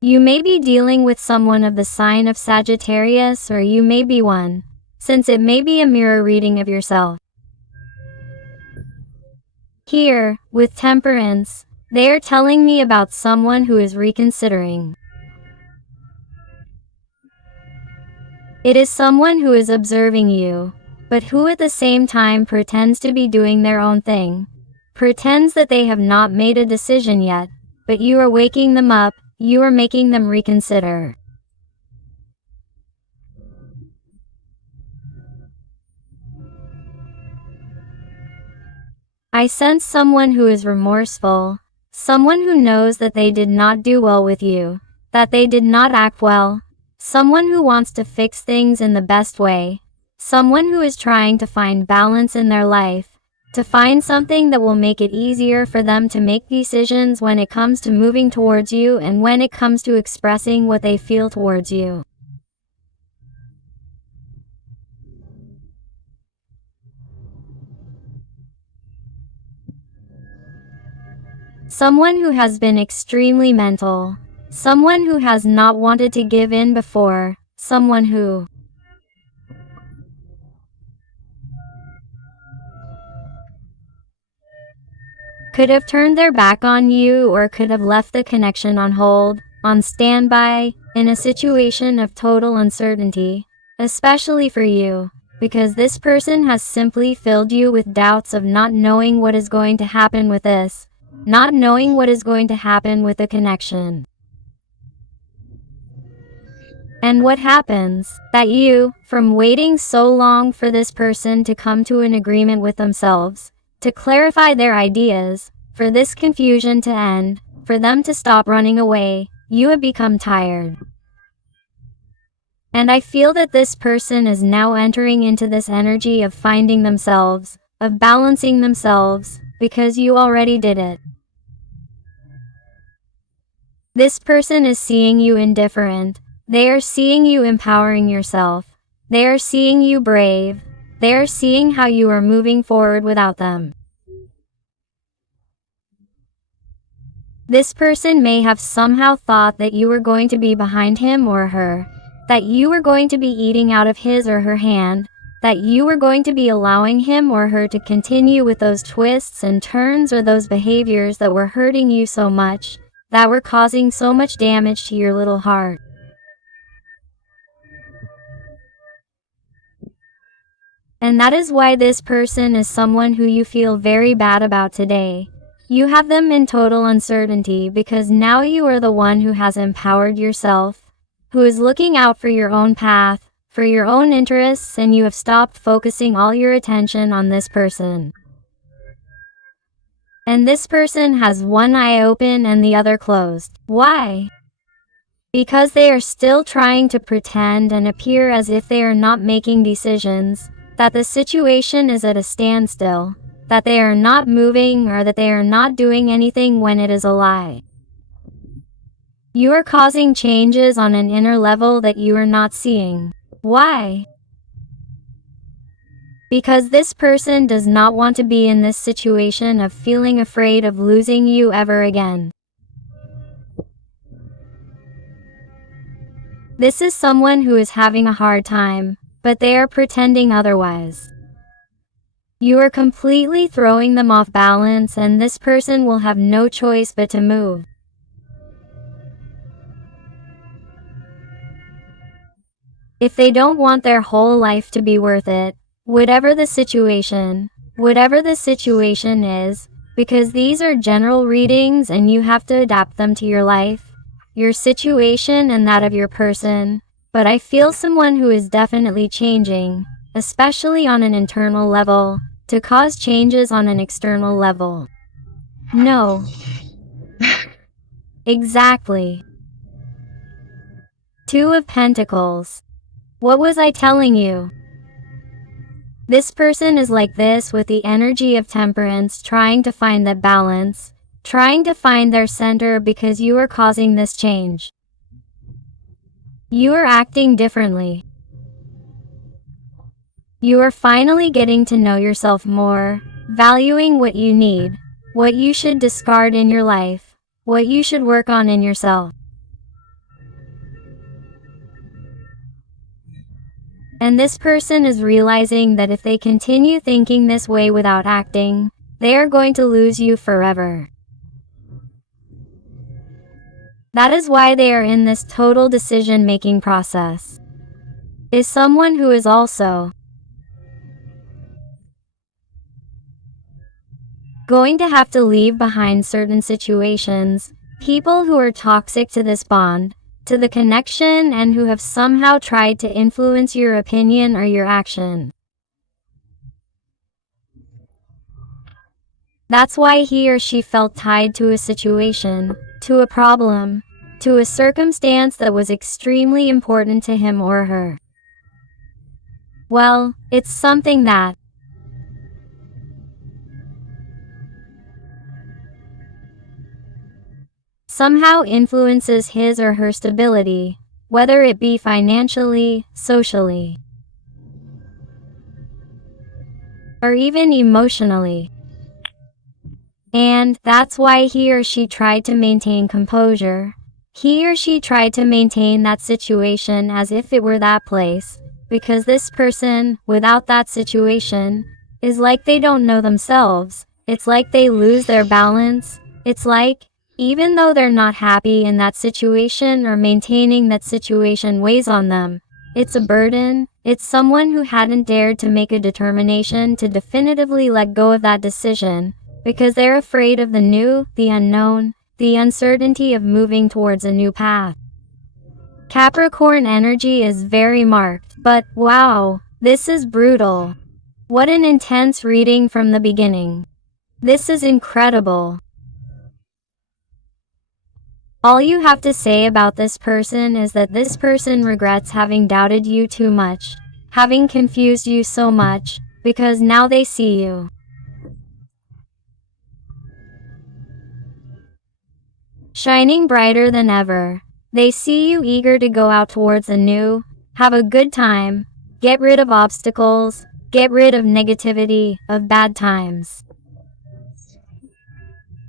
You may be dealing with someone of the sign of Sagittarius, or you may be one, since it may be a mirror reading of yourself. Here, with Temperance, they are telling me about someone who is reconsidering. It is someone who is observing you, but who at the same time pretends to be doing their own thing, pretends that they have not made a decision yet, but you are waking them up, you are making them reconsider. I sense someone who is remorseful, someone who knows that they did not do well with you, that they did not act well, someone who wants to fix things in the best way, someone who is trying to find balance in their life, to find something that will make it easier for them to make decisions when it comes to moving towards you and when it comes to expressing what they feel towards you. Someone who has been extremely mental, someone who has not wanted to give in before, someone who could have turned their back on you or could have left the connection on hold, on standby, in a situation of total uncertainty, especially for you, because this person has simply filled you with doubts of not knowing what is going to happen with this, not knowing what is going to happen with the connection. And what happens? That you, from waiting so long for this person to come to an agreement with themselves, to clarify their ideas, for this confusion to end, for them to stop running away, you have become tired. And I feel that this person is now entering into this energy of finding themselves, of balancing themselves, because you already did it. This person is seeing you indifferent. They are seeing you empowering yourself. They are seeing you brave. They are seeing how you are moving forward without them. This person may have somehow thought that you were going to be behind him or her, that you were going to be eating out of his or her hand, that you were going to be allowing him or her to continue with those twists and turns or those behaviors that were hurting you so much, that were causing so much damage to your little heart. And that is why this person is someone who you feel very bad about today. You have them in total uncertainty because now you are the one who has empowered yourself, who is looking out for your own path, for your own interests, and you have stopped focusing all your attention on this person. And this person has one eye open and the other closed. Why? Because they are still trying to pretend and appear as if they are not making decisions, that the situation is at a standstill, that they are not moving or that they are not doing anything when it is a lie. You are causing changes on an inner level that you are not seeing. Why? Because this person does not want to be in this situation of feeling afraid of losing you ever again. This is someone who is having a hard time, but they are pretending otherwise. You are completely throwing them off balance, and this person will have no choice but to move. If they don't want their whole life to be worth it, whatever the situation is, because these are general readings and you have to adapt them to your life, your situation and that of your person, but I feel someone who is definitely changing, especially on an internal level, to cause changes on an external level. No. Exactly. Two of Pentacles. What was I telling you? This person is like this with the energy of Temperance, trying to find that balance, trying to find their center because you are causing this change. You are acting differently. You are finally getting to know yourself more, valuing what you need, what you should discard in your life, what you should work on in yourself. And this person is realizing that if they continue thinking this way without acting, they are going to lose you forever. That is why they are in this total decision-making process. Is someone who is also going to have to leave behind certain situations, people who are toxic to this bond, to the connection, and who have somehow tried to influence your opinion or your action. That's why he or she felt tied to a situation, to a problem, to a circumstance that was extremely important to him or her. Well, it's something that somehow influences his or her stability, whether it be financially, socially, or even emotionally. And that's why he or she tried to maintain composure. He or she tried to maintain that situation as if it were that place, because this person, without that situation, is like they don't know themselves. It's like they lose their balance. It's like, even though they're not happy in that situation or maintaining that situation weighs on them, it's a burden. It's someone who hadn't dared to make a determination to definitively let go of that decision, because they're afraid of the new, the unknown, the uncertainty of moving towards a new path. Capricorn energy is very marked, but wow, this is brutal. What an intense reading from the beginning. This is incredible. All you have to say about this person is that this person regrets having doubted you too much, having confused you so much, because now they see you shining brighter than ever. They see you eager to go out towards a new, have a good time, get rid of obstacles, get rid of negativity, of bad times.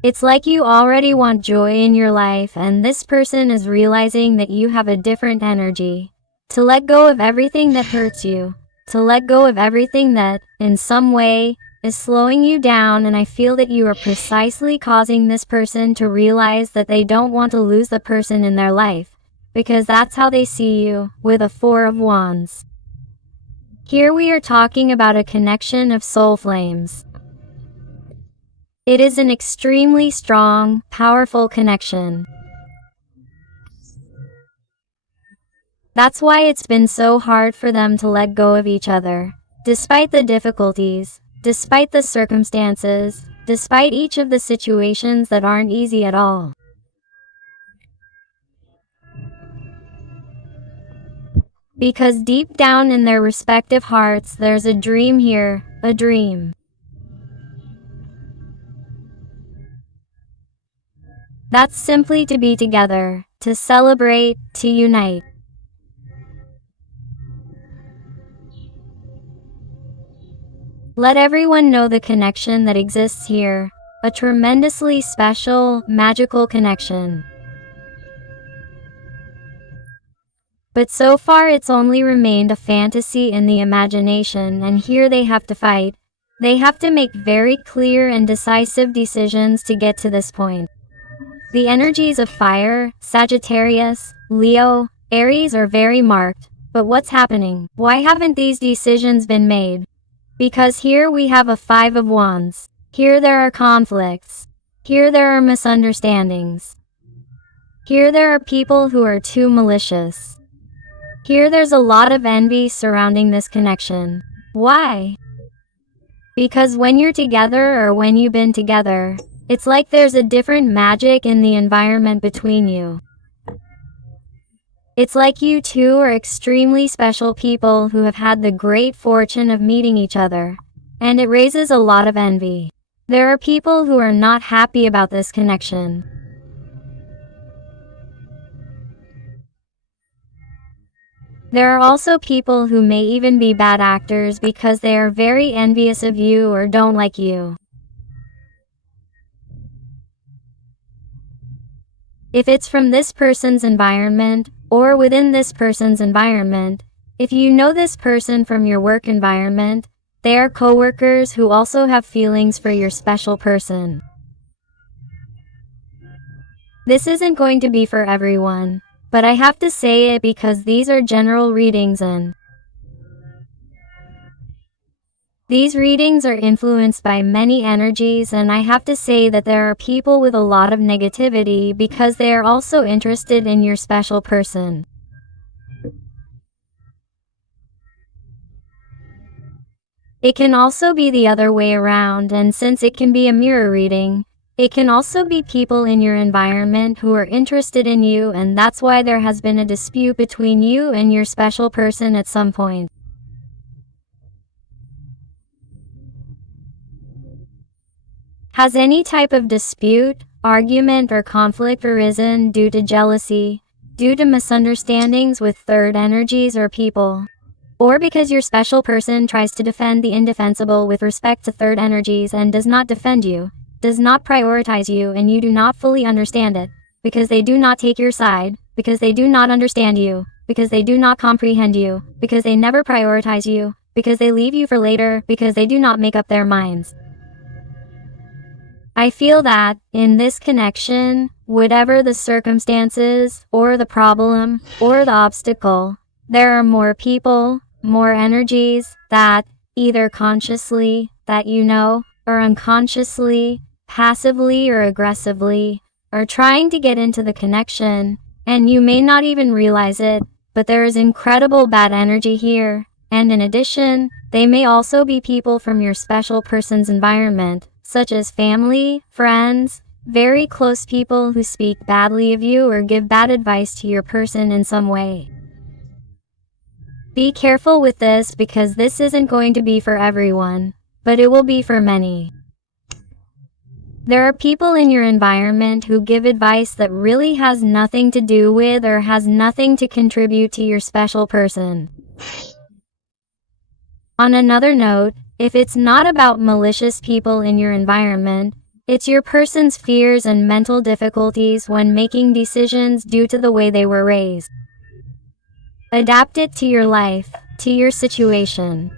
It's like you already want joy in your life, and this person is realizing that you have a different energy. To let go of everything that hurts you, to let go of everything that, in some way, is slowing you down, and I feel that you are precisely causing this person to realize that they don't want to lose the person in their life, because that's how they see you, with a Four of Wands. Here we are talking about a connection of soul flames. It is an extremely strong, powerful connection. That's why it's been so hard for them to let go of each other, despite the difficulties, despite the circumstances, despite each of the situations that aren't easy at all. Because deep down in their respective hearts, there's a dream here, a dream. That's simply to be together, to celebrate, to unite. Let everyone know the connection that exists here, a tremendously special, magical connection. But so far it's only remained a fantasy in the imagination, and here they have to fight. They have to make very clear and decisive decisions to get to this point. The energies of fire, Sagittarius, Leo, Aries are very marked, but what's happening? Why haven't these decisions been made? Because here we have a Five of Wands. Here there are conflicts. Here there are misunderstandings. Here there are people who are too malicious. Here there's a lot of envy surrounding this connection. Why? Because when you're together or when you've been together, it's like there's a different magic in the environment between you. It's like you two are extremely special people who have had the great fortune of meeting each other, and it raises a lot of envy. There are people who are not happy about this connection. There are also people who may even be bad actors because they are very envious of you or don't like you. If it's from this person's environment, or within this person's environment, if you know this person from your work environment, they are coworkers who also have feelings for your special person. This isn't going to be for everyone, but I have to say it because these are general readings and these readings are influenced by many energies, and I have to say that there are people with a lot of negativity because they are also interested in your special person. It can also be the other way around, and since it can be a mirror reading, it can also be people in your environment who are interested in you, and that's why there has been a dispute between you and your special person at some point. Has any type of dispute, argument, or conflict arisen due to jealousy, due to misunderstandings with third energies or people? Or because your special person tries to defend the indefensible with respect to third energies and does not defend you, does not prioritize you, and you do not fully understand it, because they do not take your side, because they do not understand you, because they do not comprehend you, because they never prioritize you, because they leave you for later, because they do not make up their minds. I feel that, in this connection, whatever the circumstances, or the problem, or the obstacle, there are more people, more energies, that, either consciously, that you know, or unconsciously, passively or aggressively, are trying to get into the connection, and you may not even realize it, but there is incredible bad energy here, and in addition, they may also be people from your special person's environment, such as family, friends, very close people who speak badly of you or give bad advice to your person in some way. Be careful with this because this isn't going to be for everyone, but it will be for many. There are people in your environment who give advice that really has nothing to do with or has nothing to contribute to your special person. On another note, if it's not about malicious people in your environment, it's your person's fears and mental difficulties when making decisions due to the way they were raised. Adapt it to your life, to your situation.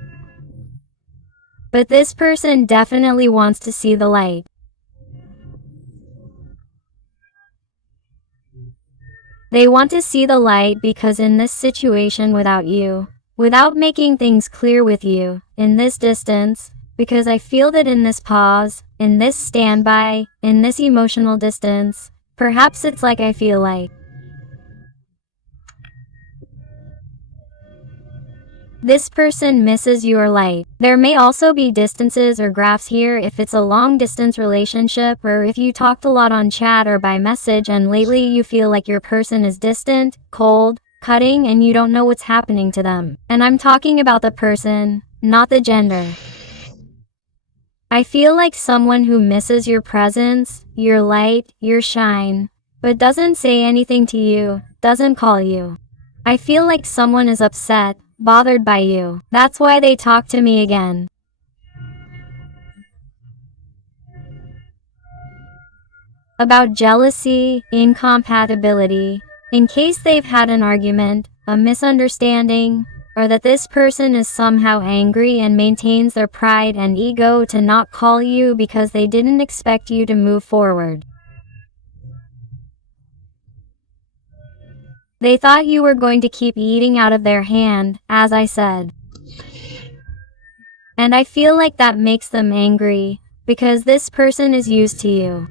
But this person definitely wants to see the light. They want to see the light because in this situation without you, without making things clear with you, in this distance, because I feel that in this pause, in this standby, in this emotional distance, perhaps it's like I feel like this person misses your light. There may also be distances or graphs here if it's a long distance relationship or if you talked a lot on chat or by message and lately you feel like your person is distant, cold, cutting, and you don't know what's happening to them. And I'm talking about the person, not the gender. I feel like someone who misses your presence, your light, your shine, but doesn't say anything to you, doesn't call you. I feel like someone is upset, bothered by you. That's why they talk to me again. About jealousy, incompatibility, in case they've had an argument, a misunderstanding, or that this person is somehow angry and maintains their pride and ego to not call you because they didn't expect you to move forward. They thought you were going to keep eating out of their hand, as I said. And I feel like that makes them angry, because this person is used to you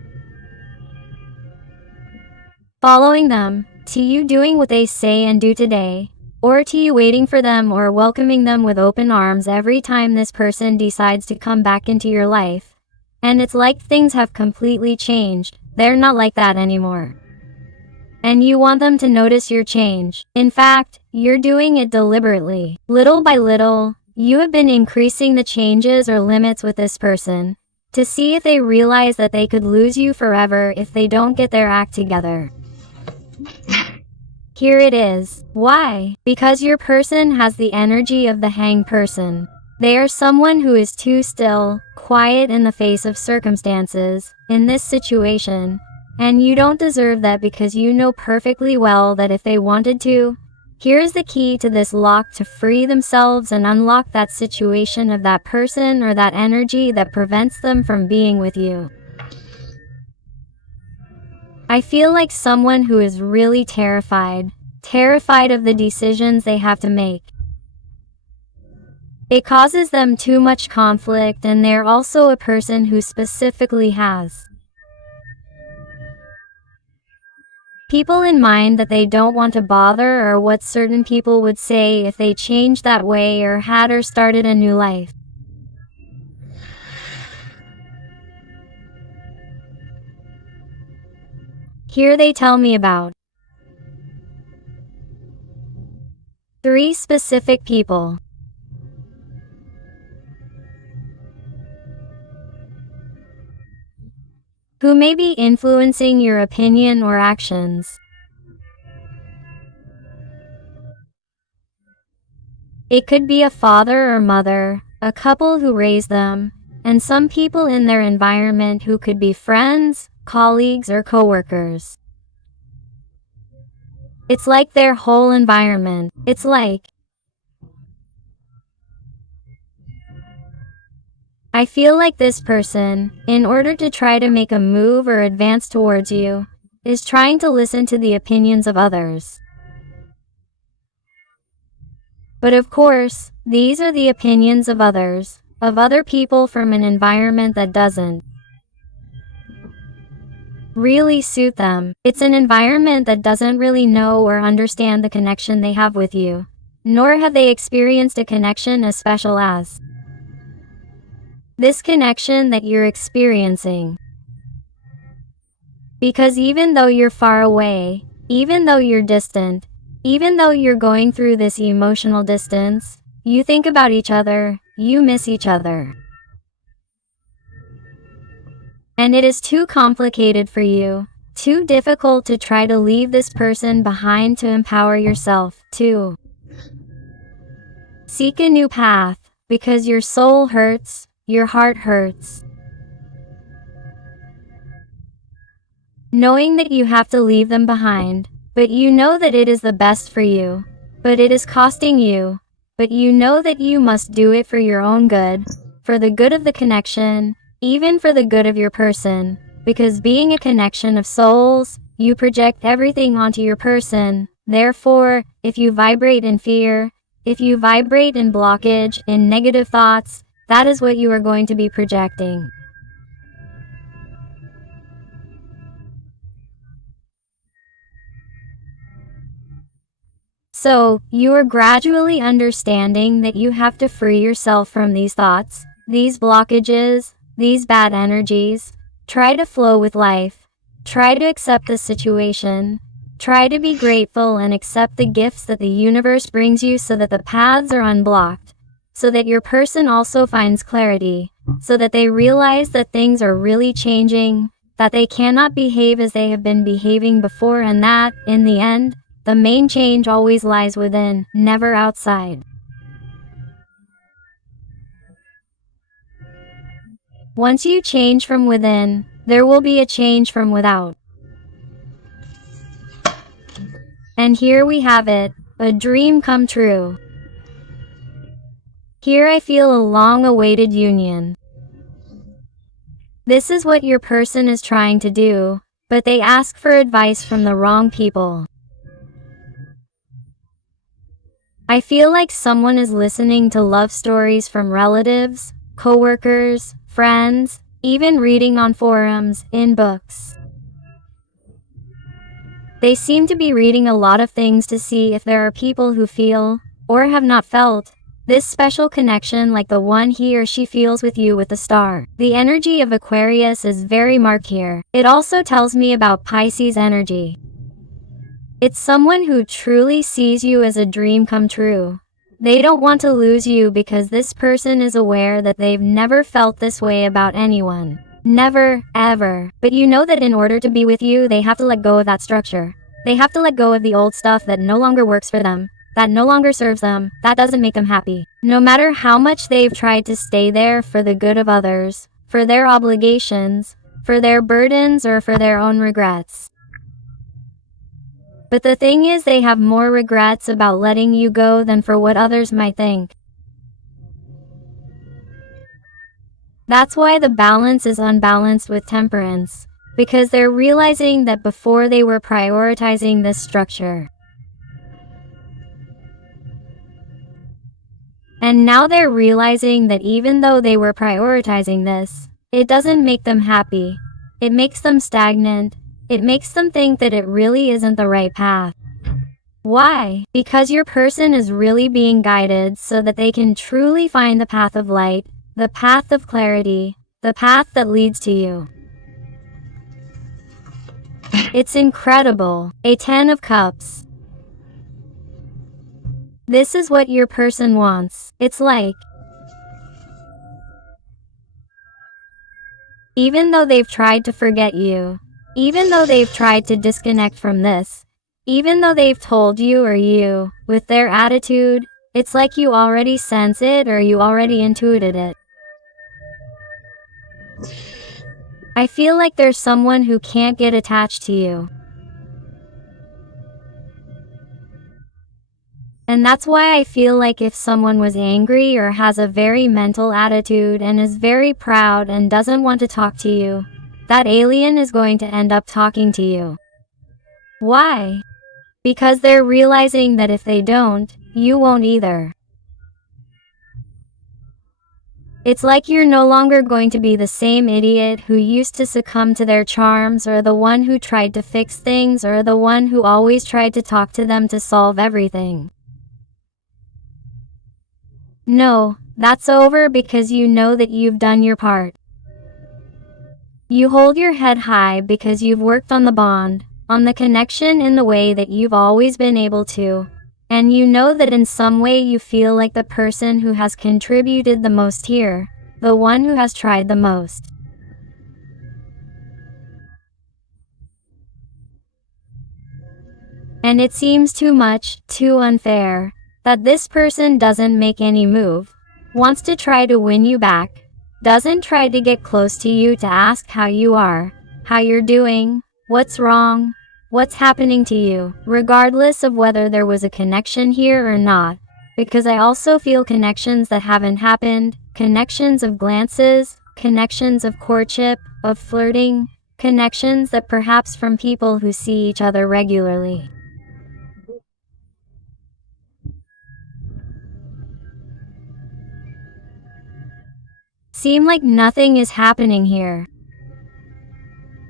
following them, to you doing what they say and do today, or to you waiting for them or welcoming them with open arms every time this person decides to come back into your life. And it's like things have completely changed, they're not like that anymore. And you want them to notice your change. In fact, you're doing it deliberately. Little by little, you have been increasing the changes or limits with this person, to see if they realize that they could lose you forever if they don't get their act together. Here it is. Why? Because your person has the energy of the hanged person. They are someone who is too still, quiet in the face of circumstances, in this situation, And you don't deserve that because you know perfectly well that if they wanted to, here's the key to this lock to free themselves and unlock that situation of that person or that energy that prevents them from being with you. I feel like someone who is really terrified of the decisions they have to make. It causes them too much conflict, and they're also a person who specifically has people in mind that they don't want to bother, or what certain people would say if they changed that way or had or started a new life. Here they tell me about 3 specific people who may be influencing your opinion or actions. It could be a father or mother, a couple who raised them, and some people in their environment who could be friends, colleagues, or coworkers. It's like their whole environment. It's like I feel like this person, in order to try to make a move or advance towards you, is trying to listen to the opinions of others. But of course, these are the opinions of others, of other people from an environment that doesn't really suit them. It's an environment that doesn't really know or understand the connection they have with you, nor have they experienced a connection as special as this connection that you're experiencing. Because even though you're far away, even though you're distant, even though you're going through this emotional distance, you think about each other, you miss each other. And it is too complicated for you, too difficult to try to leave this person behind to empower yourself, to seek a new path, because your soul hurts, your heart hurts. Knowing that you have to leave them behind, but you know that it is the best for you, but it is costing you, but you know that you must do it for your own good, for the good of the connection, even for the good of your person, because being a connection of souls, you project everything onto your person. Therefore, if you vibrate in fear, if you vibrate in blockage, in negative thoughts, that is what you are going to be projecting. So, you are gradually understanding that you have to free yourself from these thoughts, these blockages, these bad energies. Try to flow with life. Try to accept the situation. Try to be grateful and accept the gifts that the universe brings you so that the paths are unblocked, so that your person also finds clarity, so that they realize that things are really changing, that they cannot behave as they have been behaving before, and that, in the end, the main change always lies within, never outside. Once you change from within, there will be a change from without. And here we have it, a dream come true. Here I feel a long-awaited union. This is what your person is trying to do, but they ask for advice from the wrong people. I feel like someone is listening to love stories from relatives, coworkers, friends, even reading on forums, in books. They seem to be reading a lot of things to see if there are people who feel, or have not felt, this special connection like the one he or she feels with you with the star. The energy of Aquarius is very marked here. It also tells me about Pisces energy. It's someone who truly sees you as a dream come true. They don't want to lose you because this person is aware that they've never felt this way about anyone. Never, ever. But you know that in order to be with you, they have to let go of that structure. They have to let go of the old stuff that no longer works for them, that no longer serves them, that doesn't make them happy. No matter how much they've tried to stay there for the good of others, for their obligations, for their burdens, or for their own regrets. But the thing is, they have more regrets about letting you go than for what others might think. That's why the balance is unbalanced with temperance, because they're realizing that before they were prioritizing this structure. And now they're realizing that even though they were prioritizing this, it doesn't make them happy. It makes them stagnant. It makes them think that it really isn't the right path. Why? Because your person is really being guided so that they can truly find the path of light, the path of clarity, the path that leads to you. It's incredible. A 10 of Cups. This is what your person wants. It's like, even though they've tried to forget you, even though they've tried to disconnect from this, even though they've told you or you, with their attitude, it's like you already sense it or you already intuited it. I feel like there's someone who can't get attached to you. And that's why I feel like if someone was angry or has a very mental attitude and is very proud and doesn't want to talk to you, that alien is going to end up talking to you. Why? Because they're realizing that if they don't, you won't either. It's like you're no longer going to be the same idiot who used to succumb to their charms, or the one who tried to fix things, or the one who always tried to talk to them to solve everything. No, that's over, because you know that you've done your part. You hold your head high because you've worked on the bond, on the connection in the way that you've always been able to, and you know that in some way you feel like the person who has contributed the most here, the one who has tried the most. And it seems too much, too unfair, that this person doesn't make any move, wants to try to win you back, doesn't try to get close to you to ask how you are, how you're doing, what's wrong, what's happening to you, regardless of whether there was a connection here or not, because I also feel connections that haven't happened, connections of glances, connections of courtship, of flirting, connections that perhaps from people who see each other regularly. Seem like nothing is happening here.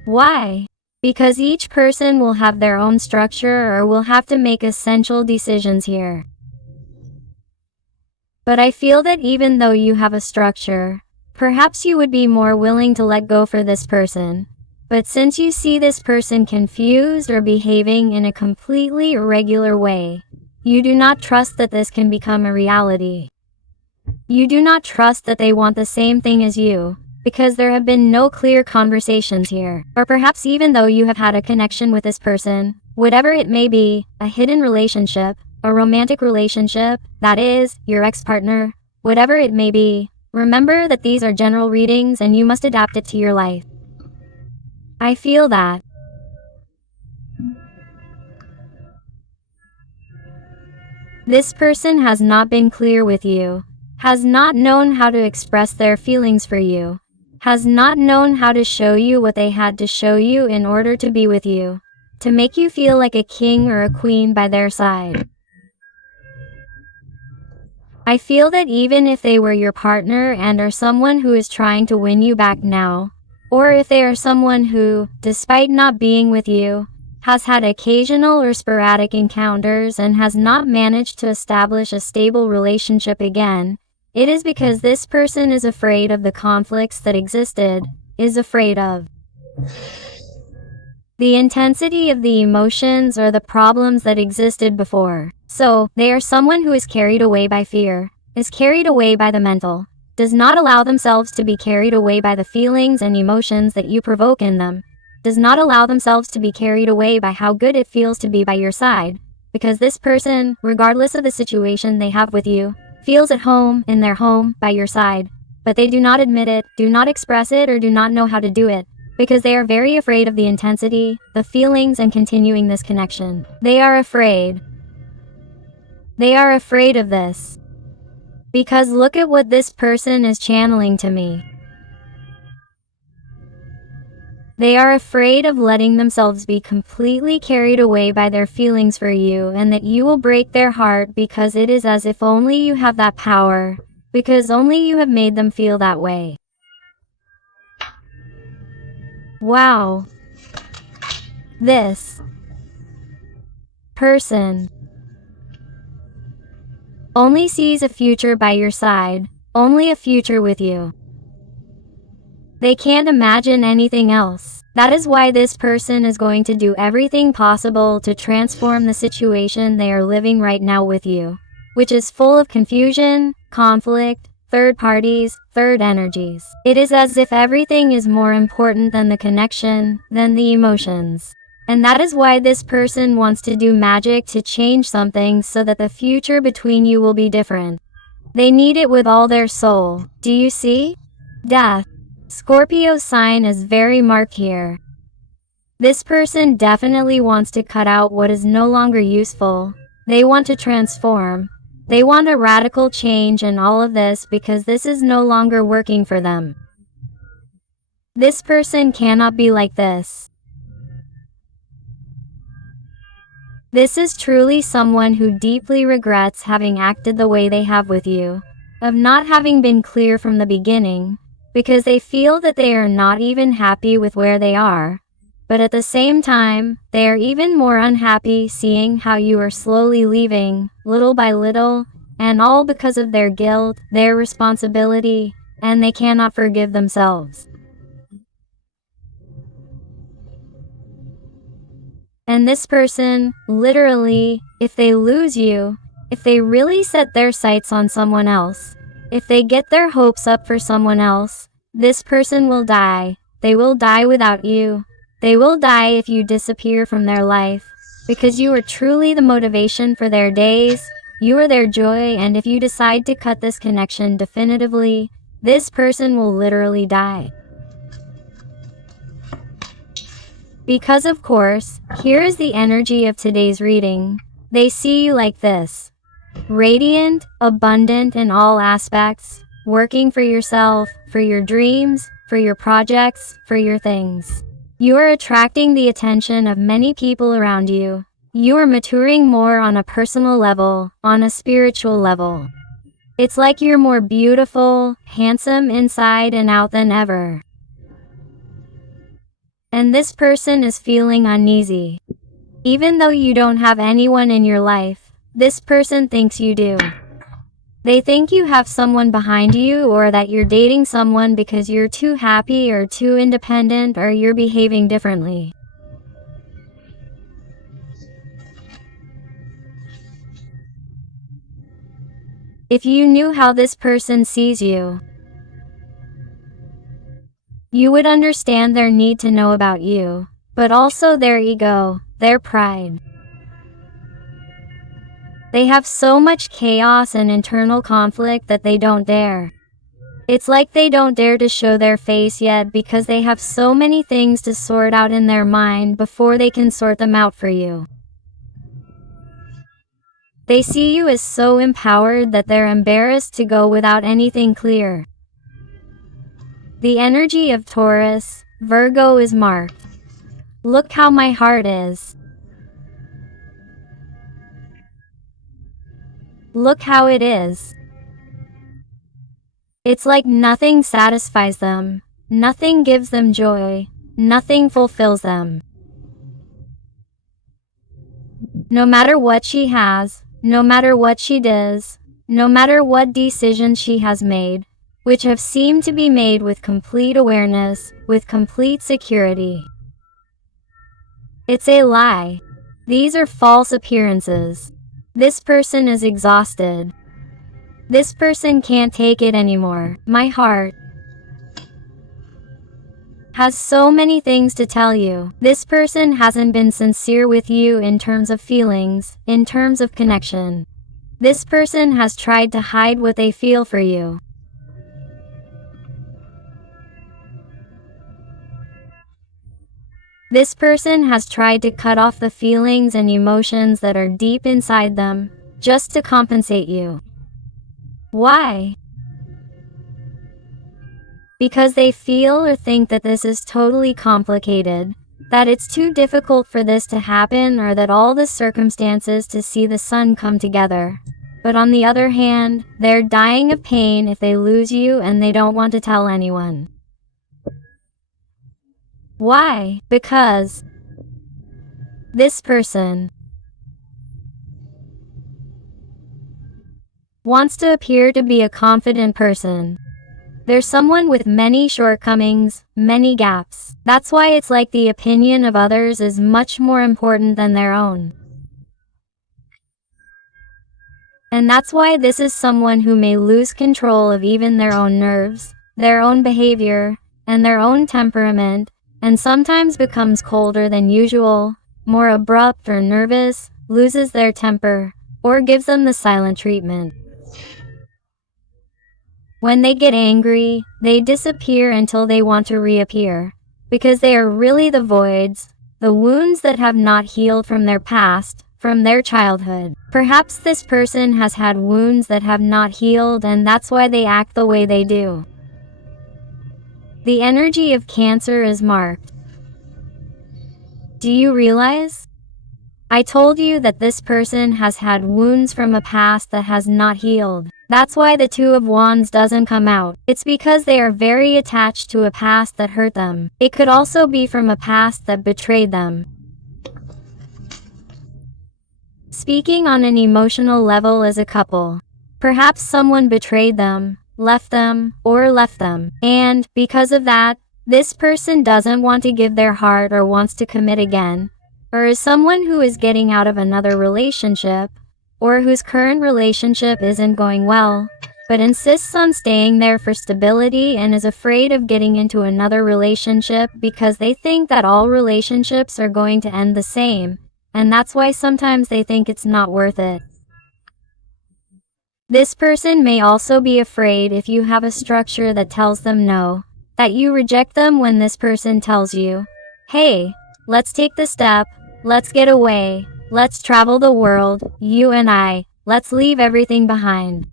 Why? Because each person will have their own structure or will have to make essential decisions here. But I feel that even though you have a structure, perhaps you would be more willing to let go for this person. But since you see this person confused or behaving in a completely irregular way, you do not trust that this can become a reality. You do not trust that they want the same thing as you, because there have been no clear conversations here. Or perhaps even though you have had a connection with this person, whatever it may be, a hidden relationship, a romantic relationship, that is, your ex-partner, whatever it may be, remember that these are general readings and you must adapt it to your life. I feel that. This person has not been clear with you, has not known how to express their feelings for you, has not known how to show you what they had to show you in order to be with you, to make you feel like a king or a queen by their side. I feel that even if they were your partner and are someone who is trying to win you back now, or if they are someone who, despite not being with you, has had occasional or sporadic encounters and has not managed to establish a stable relationship again, it is because this person is afraid of the conflicts that existed, is afraid of the intensity of the emotions or the problems that existed before. So, they are someone who is carried away by fear, is carried away by the mental, does not allow themselves to be carried away by the feelings and emotions that you provoke in them, does not allow themselves to be carried away by how good it feels to be by your side, because this person, regardless of the situation they have with you, feels at home in their home by your side, but they do not admit it, do not express it, or do not know how to do it, because they are very afraid of the intensity, the feelings, and continuing this connection. They are afraid. They are afraid of this. Because look at what this person is channeling to me. They are afraid of letting themselves be completely carried away by their feelings for you, and that you will break their heart, because it is as if only you have that power, because only you have made them feel that way. Wow. This person only sees a future by your side, only a future with you. They can't imagine anything else. That is why this person is going to do everything possible to transform the situation they are living right now with you, which is full of confusion, conflict, third parties, third energies. It is as if everything is more important than the connection, than the emotions. And that is why this person wants to do magic to change something so that the future between you will be different. They need it with all their soul. Do you see? Death. Scorpio's sign is very marked here. This person definitely wants to cut out what is no longer useful. They want to transform. They want a radical change in all of this because this is no longer working for them. This person cannot be like this. This is truly someone who deeply regrets having acted the way they have with you, of not having been clear from the beginning, because they feel that they are not even happy with where they are, but at the same time, they are even more unhappy seeing how you are slowly leaving, little by little, and all because of their guilt, their responsibility, and they cannot forgive themselves. And this person, literally, if they lose you, if they really set their sights on someone else, if they get their hopes up for someone else, this person will die. They will die without you. They will die if you disappear from their life, because you are truly the motivation for their days, you are their joy, and if you decide to cut this connection definitively, this person will literally die. Because of course, here is the energy of today's reading. They see you like this. Radiant, abundant in all aspects, working for yourself, for your dreams, for your projects, for your things. You are attracting the attention of many people around you. You are maturing more on a personal level, on a spiritual level. It's like you're more beautiful, handsome inside and out than ever. And this person is feeling uneasy. Even though you don't have anyone in your life, this person thinks you do. They think you have someone behind you, or that you're dating someone because you're too happy or too independent, or you're behaving differently. If you knew how this person sees you, you would understand their need to know about you, but also their ego, their pride. They have so much chaos and internal conflict that they don't dare. It's like they don't dare to show their face yet because they have so many things to sort out in their mind before they can sort them out for you. They see you as so empowered that they're embarrassed to go without anything clear. The energy of Taurus, Virgo is marked. Look how my heart is. Look how it is. It's like nothing satisfies them, nothing gives them joy, nothing fulfills them. No matter what she has, no matter what she does, no matter what decisions she has made, which have seemed to be made with complete awareness, with complete security. It's a lie. These are false appearances. This person is exhausted. This person can't take it anymore. My heart has so many things to tell you. This person hasn't been sincere with you in terms of feelings, in terms of connection. This person has tried to hide what they feel for you. This person has tried to cut off the feelings and emotions that are deep inside them, just to compensate you. Why? Because they feel or think that this is totally complicated, that it's too difficult for this to happen, or that all the circumstances to see the sun come together. But on the other hand, they're dying of pain if they lose you and they don't want to tell anyone. Why? Because this person wants to appear to be a confident person. They're someone with many shortcomings, many gaps. That's why it's like the opinion of others is much more important than their own. And that's why this is someone who may lose control of even their own nerves, their own behavior, and their own temperament, and sometimes becomes colder than usual, more abrupt or nervous, loses their temper, or gives them the silent treatment. When they get angry, they disappear until they want to reappear, because they are really the voids, the wounds that have not healed from their past, from their childhood. Perhaps this person has had wounds that have not healed, and that's why they act the way they do. The energy of Cancer is marked. Do you realize? I told you that this person has had wounds from a past that has not healed. That's why the Two of Wands doesn't come out. It's because they are very attached to a past that hurt them. It could also be from a past that betrayed them. Speaking on an emotional level as a couple, perhaps someone betrayed them, left them, and because of that, this person doesn't want to give their heart or wants to commit again, or is someone who is getting out of another relationship, or whose current relationship isn't going well, but insists on staying there for stability and is afraid of getting into another relationship because they think that all relationships are going to end the same, and that's why sometimes they think it's not worth it. This person may also be afraid if you have a structure that tells them no, that you reject them when this person tells you, hey, let's take the step, let's get away, let's travel the world, you and I, let's leave everything behind.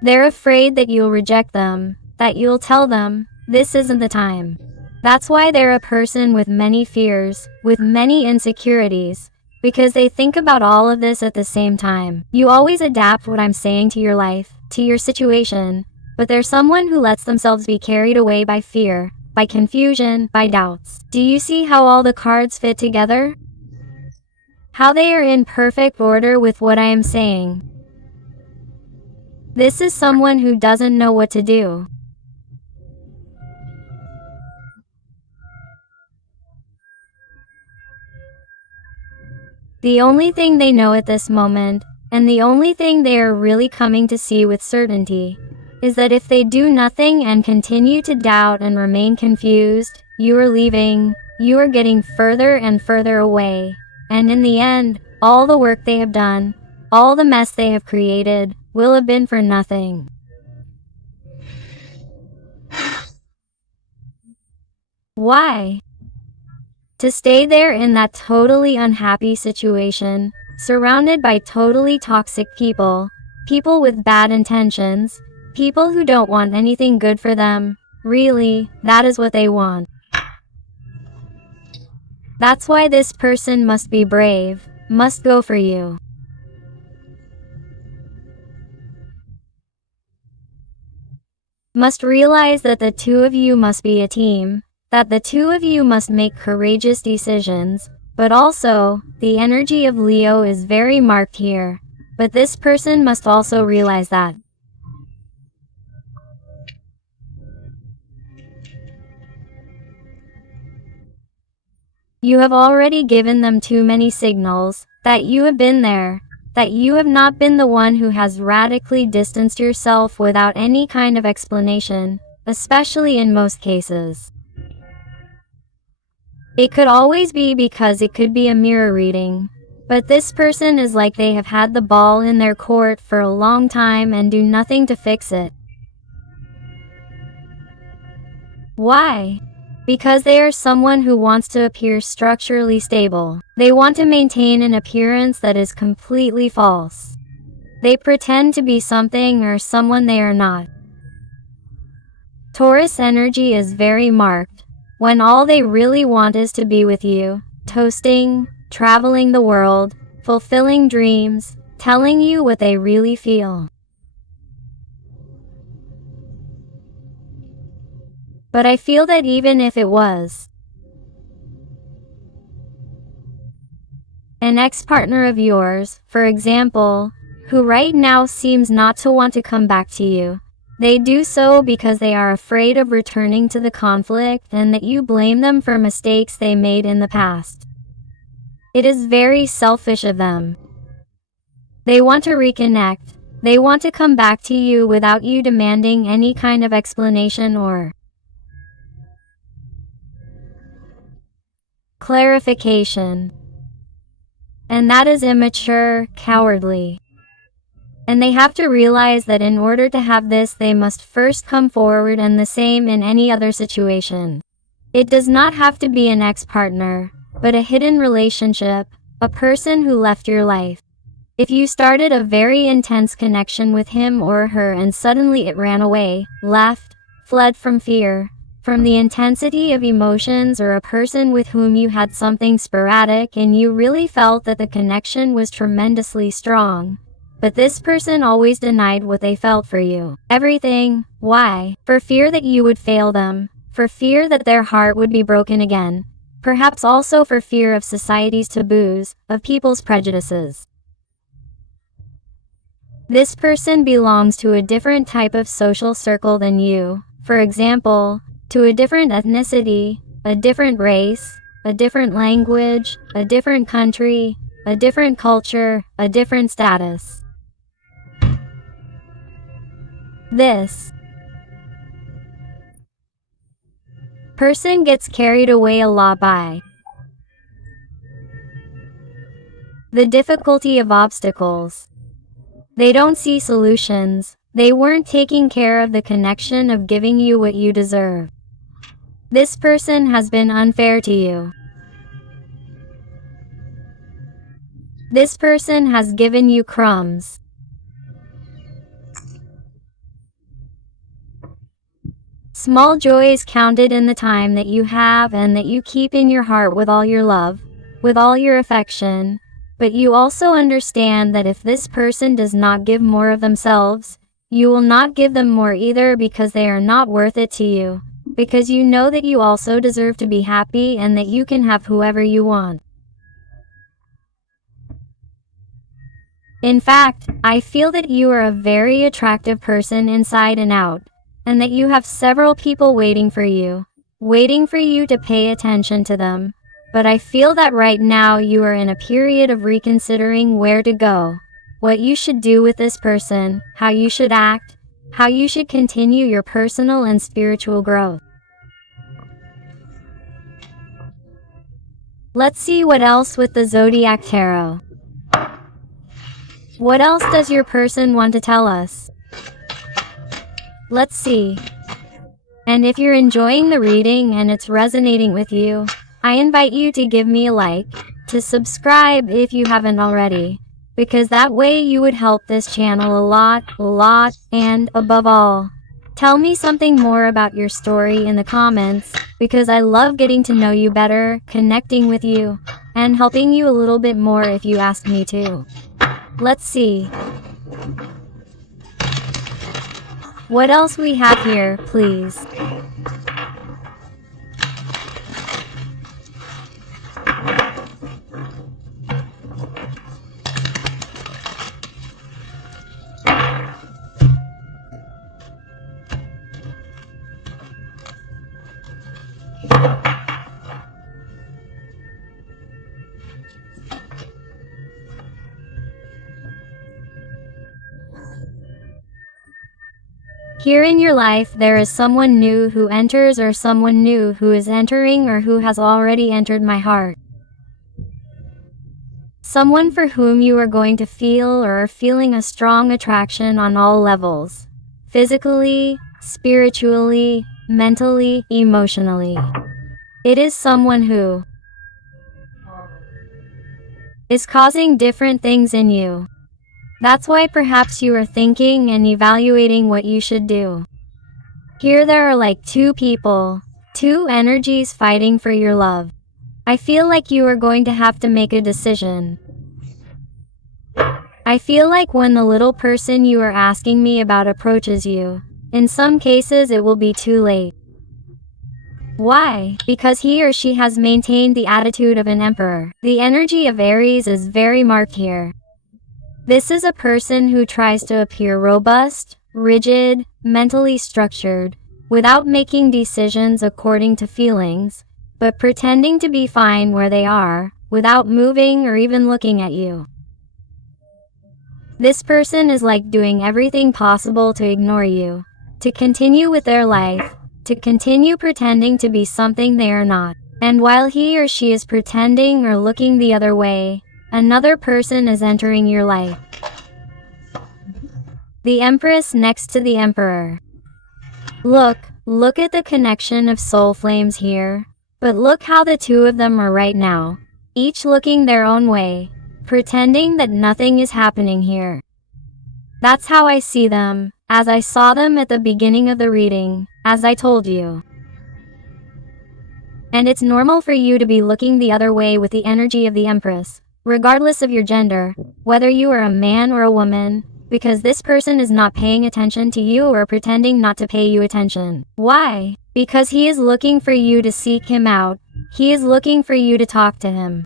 They're afraid that you'll reject them, that you'll tell them, this isn't the time. That's why they're a person with many fears, with many insecurities, because they think about all of this at the same time. You always adapt what I'm saying to your life, to your situation, but they're someone who lets themselves be carried away by fear, by confusion, by doubts. Do you see how all the cards fit together? How they are in perfect order with what I am saying. This is someone who doesn't know what to do. The only thing they know at this moment, and the only thing they are really coming to see with certainty, is that if they do nothing and continue to doubt and remain confused, you are leaving, you are getting further and further away, and in the end, all the work they have done, all the mess they have created, will have been for nothing. Why? To stay there in that totally unhappy situation, surrounded by totally toxic people, people with bad intentions, people who don't want anything good for them, really, that is what they want. That's why this person must be brave, must go for you. Must realize that the two of you must be a team, that the two of you must make courageous decisions, but also, the energy of Leo is very marked here, but this person must also realize that. You have already given them too many signals, that you have been there, that you have not been the one who has radically distanced yourself without any kind of explanation, especially in most cases. It could always be because it could be a mirror reading, but this person is like they have had the ball in their court for a long time and do nothing to fix it. Why? Because they are someone who wants to appear structurally stable. They want to maintain an appearance that is completely false. They pretend to be something or someone they are not. Taurus energy is very marked, when all they really want is to be with you, toasting, traveling the world, fulfilling dreams, telling you what they really feel. But I feel that even if it was an ex-partner of yours, for example, who right now seems not to want to come back to you, they do so because they are afraid of returning to the conflict and that you blame them for mistakes they made in the past. It is very selfish of them. They want to reconnect. They want to come back to you without you demanding any kind of explanation or clarification. And that is immature, cowardly. And they have to realize that in order to have this, they must first come forward, and the same in any other situation. It does not have to be an ex-partner, but a hidden relationship, a person who left your life. If you started a very intense connection with him or her and suddenly it ran away, left, fled from fear, from the intensity of emotions, or a person with whom you had something sporadic and you really felt that the connection was tremendously strong, but this person always denied what they felt for you. Everything. Why? For fear that you would fail them, for fear that their heart would be broken again, perhaps also for fear of society's taboos, of people's prejudices. This person belongs to a different type of social circle than you, for example, to a different ethnicity, a different race, a different language, a different country, a different culture, a different status. This person gets carried away a lot by the difficulty of obstacles. They don't see solutions. They weren't taking care of the connection of giving you what you deserve. This person has been unfair to you. This person has given you crumbs. Small joys counted in the time that you have and that you keep in your heart with all your love, with all your affection, but you also understand that if this person does not give more of themselves, you will not give them more either, because they are not worth it to you, because you know that you also deserve to be happy and that you can have whoever you want. In fact, I feel that you are a very attractive person inside and out, and that you have several people waiting for you to pay attention to them. But I feel that right now you are in a period of reconsidering where to go, what you should do with this person, how you should act, how you should continue your personal and spiritual growth. Let's see what else with the Zodiac Tarot. What else does your person want to tell us? Let's see. And if you're enjoying the reading and it's resonating with you, I invite you to give me a like, to subscribe if you haven't already, because that way you would help this channel a lot, and above all, tell me something more about your story in the comments, because I love getting to know you better, connecting with you, and helping you a little bit more if you ask me to. Let's see. What else we have here, please? Here in your life there is someone new who enters, or someone new who is entering, or who has already entered my heart. Someone for whom you are going to feel or are feeling a strong attraction on all levels. Physically, spiritually, mentally, emotionally. It is someone who is causing different things in you. That's why perhaps you are thinking and evaluating what you should do. Here there are like two people, two energies fighting for your love. I feel like you are going to have to make a decision. I feel like when the little person you are asking me about approaches you, in some cases it will be too late. Why? Because he or she has maintained the attitude of an emperor. The energy of Aries is very marked here. This is a person who tries to appear robust, rigid, mentally structured, without making decisions according to feelings, but pretending to be fine where they are, without moving or even looking at you. This person is like doing everything possible to ignore you, to continue with their life, to continue pretending to be something they are not. And while he or she is pretending or looking the other way, another person is entering your life. The Empress next to the Emperor. Look at the connection of soul flames here. But look how the two of them are right now, each looking their own way, pretending that nothing is happening here. That's how I see them, as I saw them at the beginning of the reading, as I told you. And it's normal for you to be looking the other way with the energy of the Empress, regardless of your gender, whether you are a man or a woman, because this person is not paying attention to you or pretending not to pay you attention. Why? Because he is looking for you to seek him out. He is looking for you to talk to him.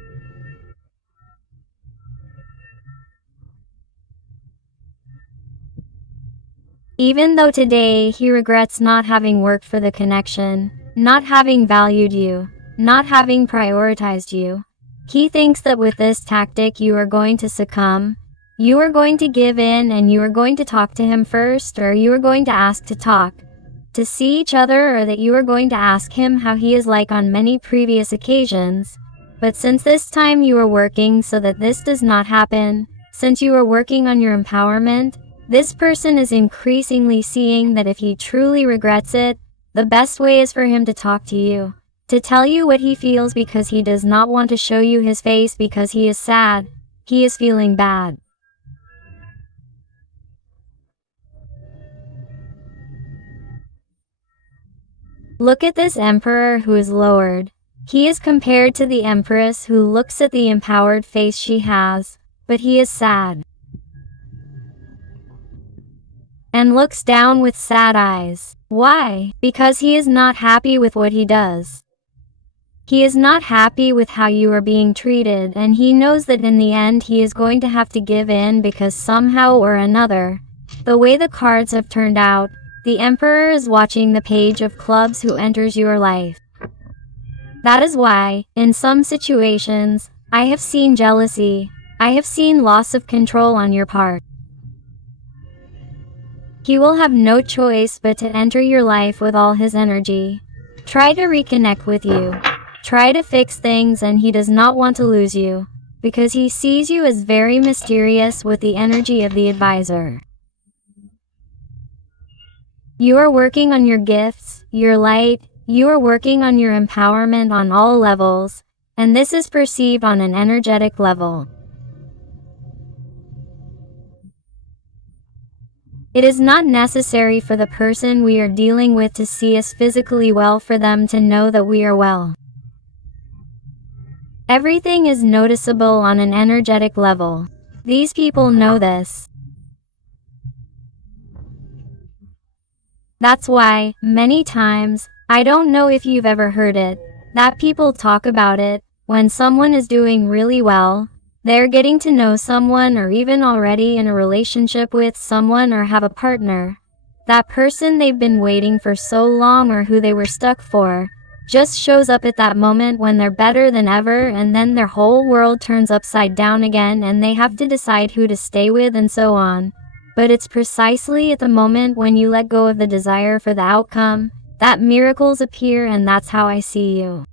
Even though today he regrets not having worked for the connection, not having valued you, not having prioritized you, he thinks that with this tactic you are going to succumb, you are going to give in and you are going to talk to him first, or you are going to ask to talk, to see each other, or that you are going to ask him how he is like on many previous occasions. But since this time you are working so that this does not happen, since you are working on your empowerment, this person is increasingly seeing that if he truly regrets it, the best way is for him to talk to you, to tell you what he feels, because he does not want to show you his face because he is sad, he is feeling bad. Look at this emperor who is lowered. He is compared to the empress who looks at the empowered face she has, but he is sad. And looks down with sad eyes. Why? Because he is not happy with what he does. He is not happy with how you are being treated, and he knows that in the end he is going to have to give in, because somehow or another, the way the cards have turned out, the Emperor is watching the Page of Clubs who enters your life. That is why, in some situations, I have seen jealousy, I have seen loss of control on your part. He will have no choice but to enter your life with all his energy. Try to reconnect with you. Try to fix things, and he does not want to lose you, because he sees you as very mysterious with the energy of the advisor. You are working on your gifts, your light, you are working on your empowerment on all levels, and this is perceived on an energetic level. It is not necessary for the person we are dealing with to see us physically well for them to know that we are well. Everything is noticeable on an energetic level. These people know this. That's why, many times, I don't know if you've ever heard it, that people talk about it, when someone is doing really well, they're getting to know someone or even already in a relationship with someone or have a partner. That person they've been waiting for so long or who they were stuck for, just shows up at that moment when they're better than ever, and then their whole world turns upside down again and they have to decide who to stay with and so on. But it's precisely at the moment when you let go of the desire for the outcome, that miracles appear, and that's how I see you.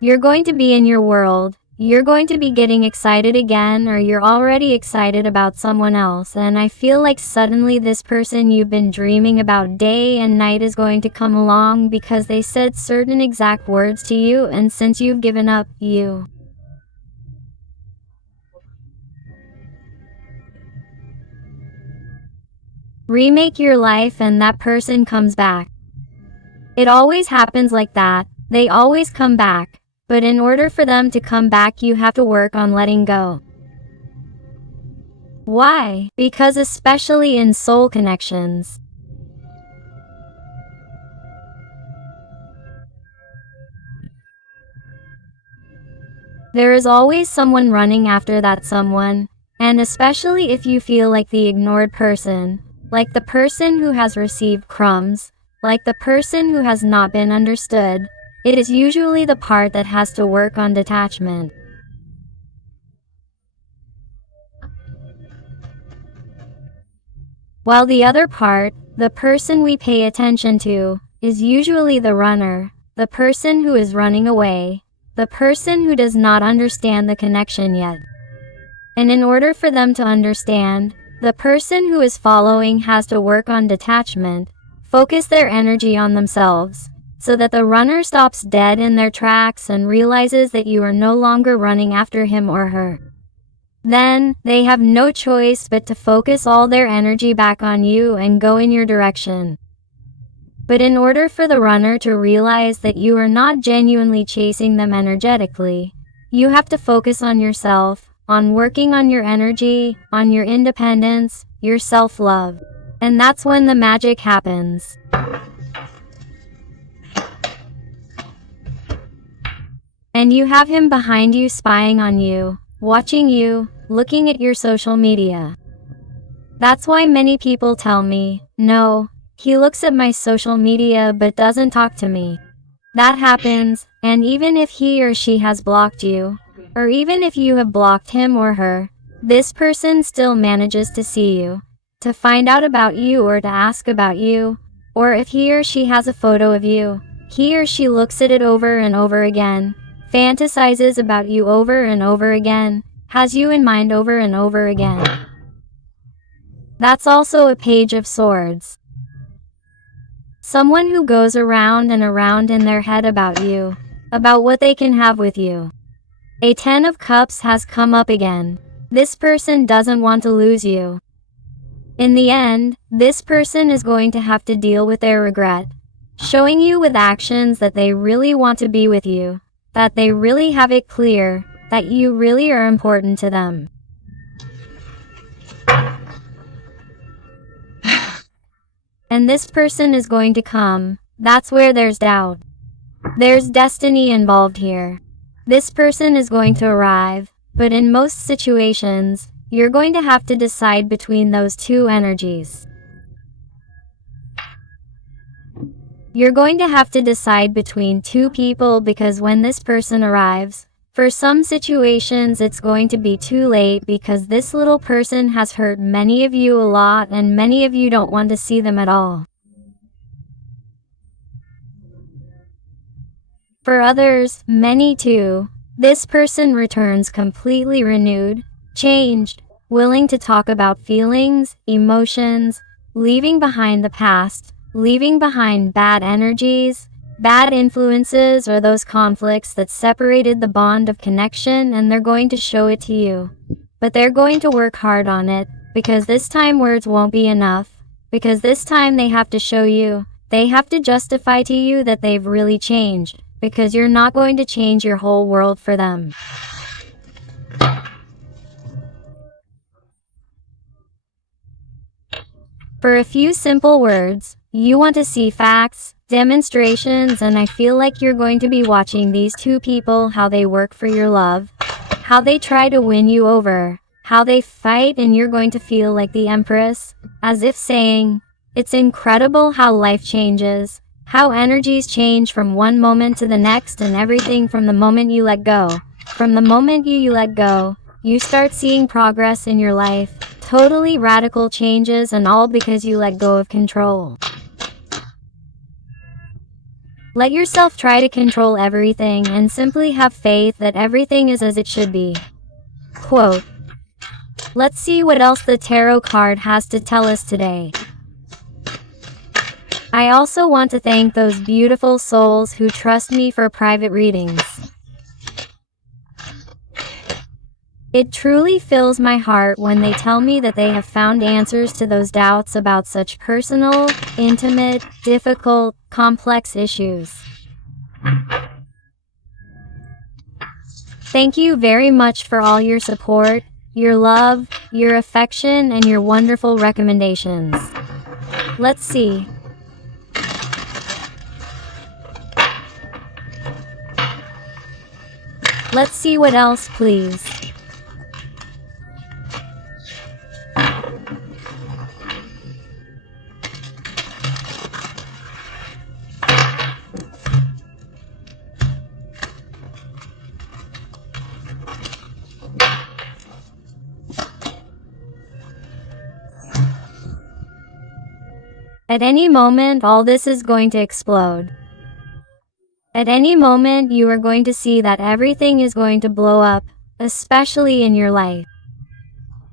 You're going to be in your world, you're going to be getting excited again, or you're already excited about someone else, and I feel like suddenly this person you've been dreaming about day and night is going to come along because they said certain exact words to you, and since you've given up, you remake your life and that person comes back. It always happens like that. They always come back. But in order for them to come back, you have to work on letting go. Why? Because especially in soul connections, there is always someone running after that someone, and especially if you feel like the ignored person, like the person who has received crumbs, like the person who has not been understood, it is usually the part that has to work on detachment. While the other part, the person we pay attention to, is usually the runner, the person who is running away, the person who does not understand the connection yet. And in order for them to understand, the person who is following has to work on detachment, focus their energy on themselves, so that the runner stops dead in their tracks and realizes that you are no longer running after him or her. Then, they have no choice but to focus all their energy back on you and go in your direction. But in order for the runner to realize that you are not genuinely chasing them energetically, you have to focus on yourself, on working on your energy, on your independence, your self-love. And that's when the magic happens. And you have him behind you, spying on you, watching you, looking at your social media. That's why many people tell me, no, he looks at my social media but doesn't talk to me. That happens, and even if he or she has blocked you, or even if you have blocked him or her, this person still manages to see you, to find out about you or to ask about you, or if he or she has a photo of you, he or she looks at it over and over again, fantasizes about you over and over again, has you in mind over and over again. That's also a Page of Swords. Someone who goes around and around in their head about you, about what they can have with you. A 10 of Cups has come up again. This person doesn't want to lose you. In the end, this person is going to have to deal with their regret, showing you with actions that they really want to be with you, that they really have it clear, that you really are important to them. And this person is going to come. That's where there's doubt. There's destiny involved here. This person is going to arrive, but in most situations, you're going to have to decide between those two energies. You're going to have to decide between two people, because when this person arrives, for some situations it's going to be too late, because this little person has hurt many of you a lot and many of you don't want to see them at all. For others, many too, this person returns completely renewed, changed, willing to talk about feelings, emotions, leaving behind the past, leaving behind bad energies, bad influences, or those conflicts that separated the bond of connection, and they're going to show it to you. But they're going to work hard on it, because this time words won't be enough, because this time they have to show you, they have to justify to you that they've really changed, because you're not going to change your whole world for them. For a few simple words, you want to see facts, demonstrations, and I feel like you're going to be watching these two people, how they work for your love, how they try to win you over, how they fight, and you're going to feel like the Empress, as if saying, it's incredible how life changes, how energies change from one moment to the next, and everything from the moment you let go. From the moment you let go, you start seeing progress in your life, totally radical changes, and all because you let go of control. Let yourself try to control everything and simply have faith that everything is as it should be. Quote. Let's see what else the tarot card has to tell us today. I also want to thank those beautiful souls who trust me for private readings. It truly fills my heart when they tell me that they have found answers to those doubts about such personal, intimate, difficult, complex issues. Thank you very much for all your support, your love, your affection, and your wonderful recommendations. Let's see. Let's see what else, please. At any moment, all this is going to explode. At any moment, you are going to see that everything is going to blow up, especially in your life.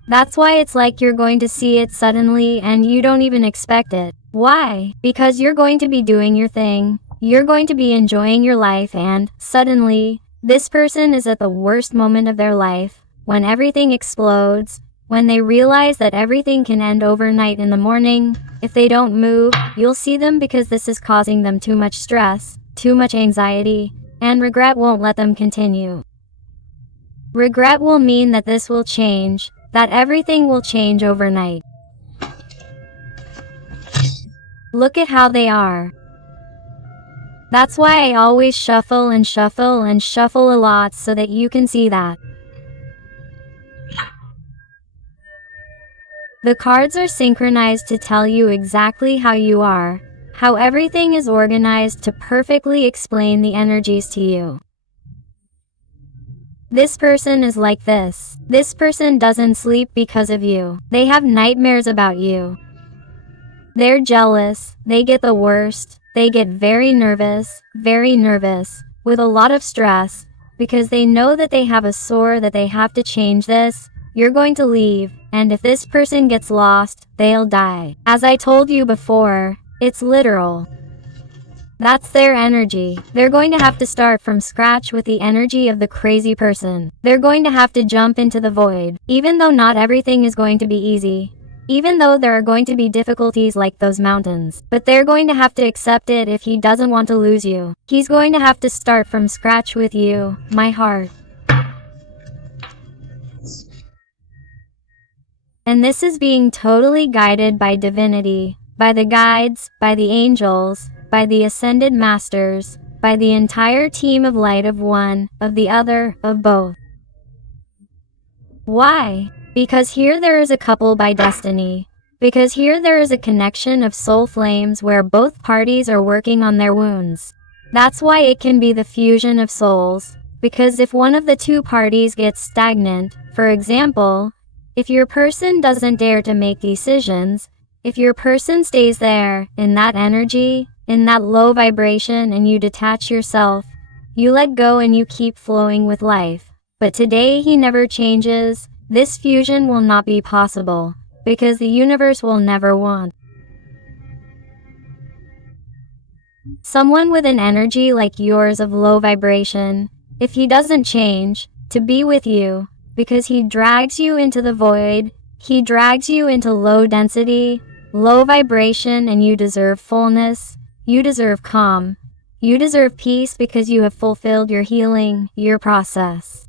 That's why it's like you're going to see it suddenly and you don't even expect it. Why? Because you're going to be doing your thing, you're going to be enjoying your life, and suddenly, this person is at the worst moment of their life, when everything explodes, when they realize that everything can end overnight in the morning. If they don't move, you'll see them because this is causing them too much stress, too much anxiety, and regret won't let them continue. Regret will mean that this will change, that everything will change overnight. Look at how they are. That's why I always shuffle and shuffle and shuffle a lot so that you can see that. The cards are synchronized to tell you exactly how you are, how everything is organized to perfectly explain the energies to you. This person is like this. This person doesn't sleep because of you. They have nightmares about you. They're jealous, they get the worst, they get very nervous, with a lot of stress, because they know that they have a sore that they have to change this. You're going to leave, and if this person gets lost, they'll die. As I told you before, it's literal. That's their energy. They're going to have to start from scratch with the energy of the crazy person. They're going to have to jump into the void. Even though not everything is going to be easy. Even though there are going to be difficulties like those mountains. But they're going to have to accept it if he doesn't want to lose you. He's going to have to start from scratch with you, my heart. And this is being totally guided by divinity, by the guides, by the angels, by the ascended masters, by the entire team of light of one, of the other, of both. Why? Because here there is a couple by destiny. Because here there is a connection of soul flames where both parties are working on their wounds. That's why it can be the fusion of souls. Because if one of the two parties gets stagnant, for example, if your person doesn't dare to make decisions, if your person stays there, in that energy, in that low vibration, and you detach yourself, you let go and you keep flowing with life. But today he never changes, this fusion will not be possible, because the universe will never want someone with an energy like yours of low vibration, if he doesn't change, to be with you, because he drags you into the void, he drags you into low density, low vibration, and you deserve fullness, you deserve calm, you deserve peace because you have fulfilled your healing, your process.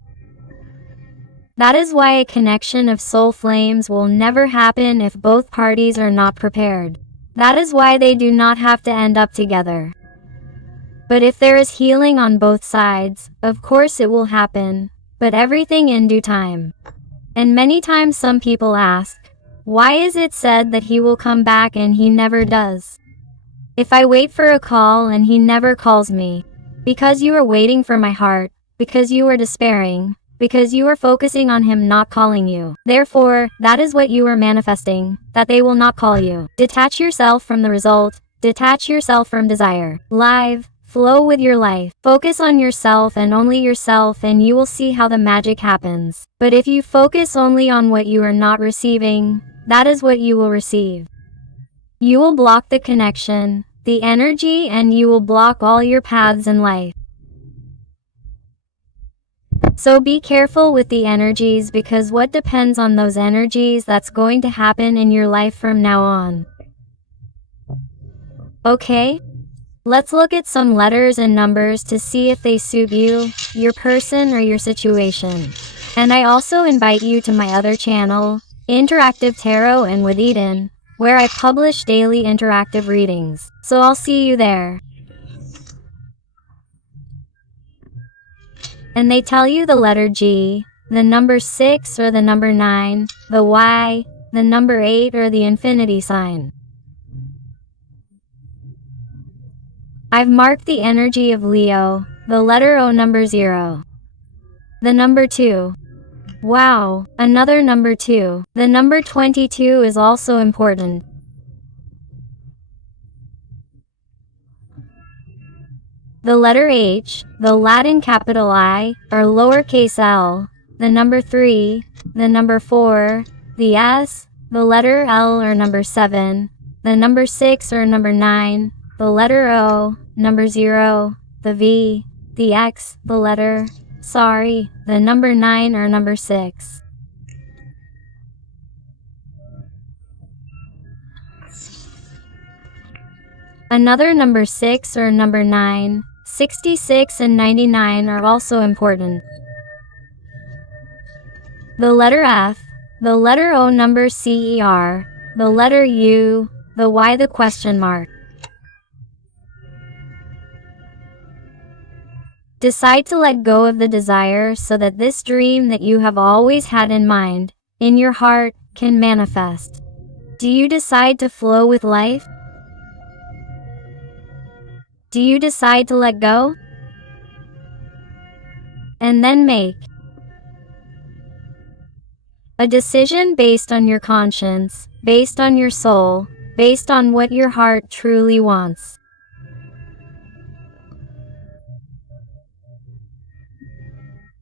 That is why a connection of soul flames will never happen if both parties are not prepared. That is why they do not have to end up together. But if there is healing on both sides, of course it will happen, but everything in due time. And many times some people ask, why is it said that he will come back and he never does? If I wait for a call and he never calls me, because you are waiting for my heart, because you are despairing, because you are focusing on him not calling you. Therefore, that is what you are manifesting, that they will not call you. Detach yourself from the result, detach yourself from desire. Live, Flow with your life. Focus on yourself and only yourself, and you will see how the magic happens. But if you focus only on what you are not receiving, that is what you will receive. You will block the connection, the energy, and you will block all your paths in life. So be careful with the energies, because what depends on those energies that's going to happen in your life from now on. Okay? Let's look at some letters and numbers to see if they suit you, your person, or your situation. And I also invite you to my other channel, Interactive Tarot and with Eden, where I publish daily interactive readings. So I'll see you there. And they tell you the letter G, the number 6 or the number 9, the Y, the number 8 or the infinity sign. I've marked the energy of Leo, the letter O, number 0. The number 2. Wow, another number 2. The number 22 is also important. The letter H, the Latin capital I, or lowercase l, the number 3, the number 4, the S, the letter L or number 7, the number 6 or number 9, the letter O, number 0, the V, the X, the letter, the number 9 or number 6. Another number 6 or number 9, 66 and 99 are also important. The letter F, the letter O, number CER, the letter U, the Y, the question mark. Decide to let go of the desire so that this dream that you have always had in mind, in your heart, can manifest. Do you decide to flow with life? Do you decide to let go? And then make a decision based on your conscience, based on your soul, based on what your heart truly wants.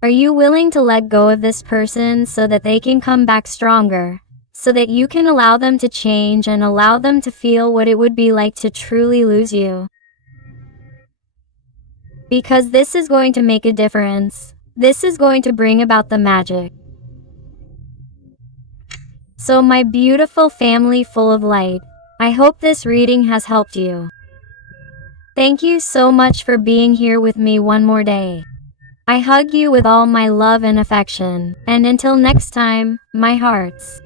Are you willing to let go of this person so that they can come back stronger, so that you can allow them to change and allow them to feel what it would be like to truly lose you? Because this is going to make a difference. This is going to bring about the magic. So my beautiful family full of light, I hope this reading has helped you. Thank you so much for being here with me one more day. I hug you with all my love and affection, and until next time, my hearts.